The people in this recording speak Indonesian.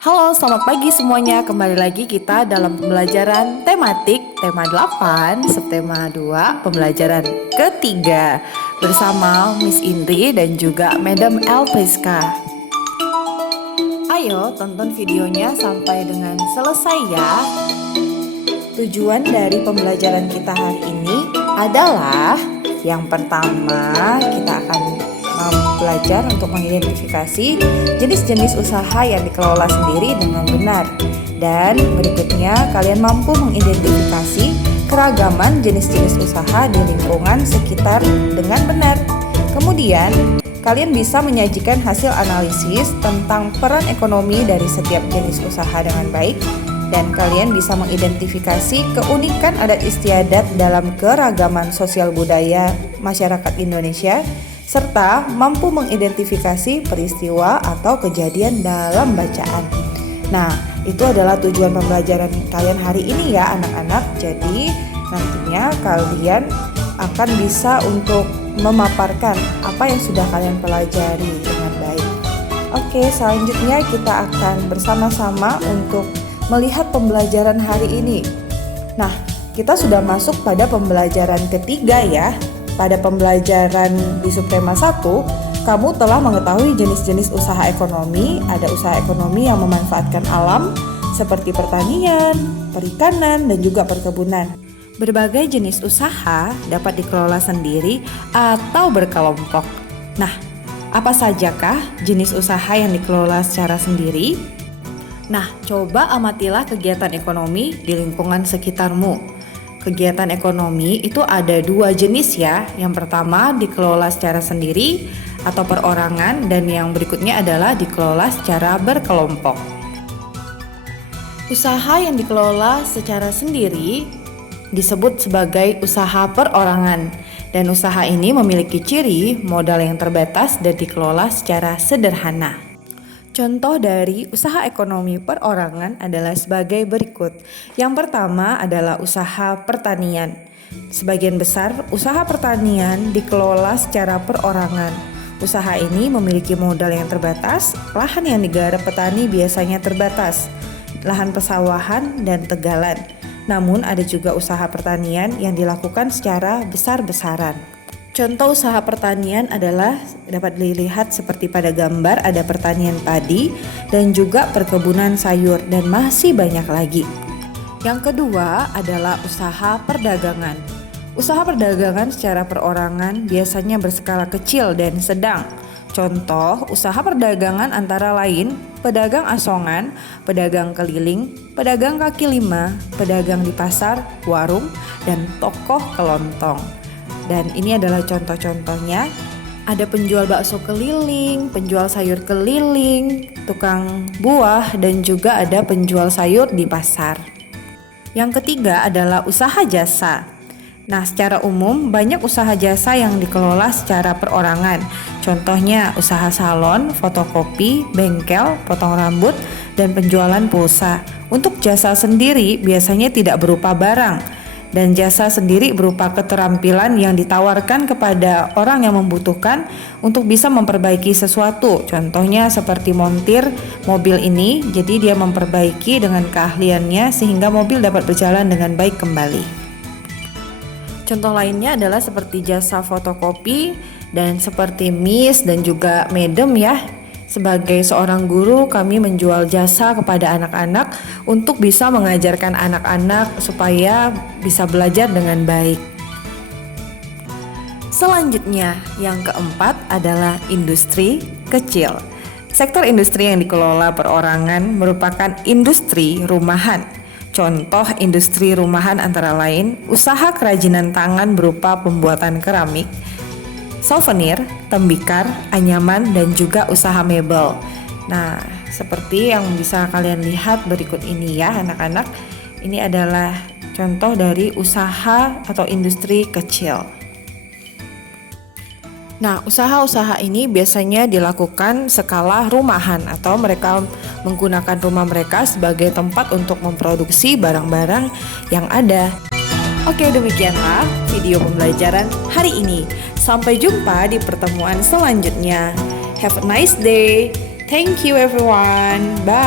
Halo, selamat pagi semuanya. Kembali lagi kita dalam pembelajaran tematik tema 8, subtema 2, pembelajaran ketiga bersama Miss Indri dan juga Madam El Priska. Ayo tonton videonya sampai dengan selesai ya. Tujuan dari pembelajaran kita hari ini adalah yang pertama kita akan belajar untuk mengidentifikasi jenis-jenis usaha yang dikelola sendiri dengan benar. Dan berikutnya kalian mampu mengidentifikasi keragaman jenis-jenis usaha di lingkungan sekitar dengan benar. Kemudian kalian bisa menyajikan hasil analisis tentang peran ekonomi dari setiap jenis usaha dengan baik. Dan kalian bisa mengidentifikasi keunikan adat istiadat dalam keragaman sosial budaya masyarakat Indonesia, serta mampu mengidentifikasi peristiwa atau kejadian dalam bacaan. Nah, itu adalah tujuan pembelajaran kalian hari ini ya anak-anak. Jadi nantinya kalian akan bisa untuk memaparkan apa yang sudah kalian pelajari dengan baik. Oke, selanjutnya kita akan bersama-sama untuk melihat pembelajaran hari ini. Nah, kita sudah masuk pada pembelajaran ketiga ya. Pada pembelajaran di subtema 1, kamu telah mengetahui jenis-jenis usaha ekonomi. Ada usaha ekonomi yang memanfaatkan alam seperti pertanian, perikanan, dan juga perkebunan. Berbagai jenis usaha dapat dikelola sendiri atau berkelompok. Nah, apa sajakah jenis usaha yang dikelola secara sendiri? Nah, coba amatilah kegiatan ekonomi di lingkungan sekitarmu. Kegiatan ekonomi itu ada dua jenis ya. Yang pertama dikelola secara sendiri atau perorangan, dan yang berikutnya adalah dikelola secara berkelompok. Usaha yang dikelola secara sendiri disebut sebagai usaha perorangan, dan usaha ini memiliki ciri modal yang terbatas dan dikelola secara sederhana. Contoh dari usaha ekonomi perorangan adalah sebagai berikut. Yang pertama adalah usaha pertanian. Sebagian besar usaha pertanian dikelola secara perorangan. Usaha ini memiliki modal yang terbatas, lahan yang digarap petani biasanya terbatas, lahan pesawahan dan tegalan. Namun ada juga usaha pertanian yang dilakukan secara besar-besaran. Contoh usaha pertanian adalah dapat dilihat seperti pada gambar, ada pertanian padi dan juga perkebunan sayur, dan masih banyak lagi. Yang kedua adalah usaha perdagangan. Usaha perdagangan secara perorangan biasanya berskala kecil dan sedang. Contoh usaha perdagangan antara lain pedagang asongan, pedagang keliling, pedagang kaki lima, pedagang di pasar, warung, dan toko kelontong. Dan ini adalah contoh-contohnya. Ada penjual bakso keliling, penjual sayur keliling, tukang buah, dan juga ada penjual sayur di pasar. Yang ketiga adalah usaha jasa. Nah, secara umum banyak usaha jasa yang dikelola secara perorangan. Contohnya usaha salon, fotokopi, bengkel, potong rambut, dan penjualan pulsa. Untuk jasa sendiri biasanya tidak berupa barang, dan jasa sendiri berupa keterampilan yang ditawarkan kepada orang yang membutuhkan untuk bisa memperbaiki sesuatu. Contohnya seperti montir mobil ini, jadi dia memperbaiki dengan keahliannya sehingga mobil dapat berjalan dengan baik kembali. Contoh lainnya adalah seperti jasa fotokopi, dan seperti Miss dan juga Madam ya. Sebagai seorang guru, kami menjual jasa kepada anak-anak untuk bisa mengajarkan anak-anak supaya bisa belajar dengan baik. Selanjutnya, yang keempat adalah industri kecil. Sektor industri yang dikelola perorangan merupakan industri rumahan. Contoh industri rumahan antara lain usaha kerajinan tangan berupa pembuatan keramik, souvenir, tembikar, anyaman, dan juga usaha mebel. Nah, seperti yang bisa kalian lihat berikut ini ya anak-anak. Ini adalah contoh dari usaha atau industri kecil. Nah, usaha-usaha ini biasanya dilakukan skala rumahan atau mereka menggunakan rumah mereka sebagai tempat untuk memproduksi barang-barang yang ada. Oke, demikianlah video pembelajaran hari ini. Sampai jumpa di pertemuan selanjutnya. Have a nice day. Thank you everyone. Bye.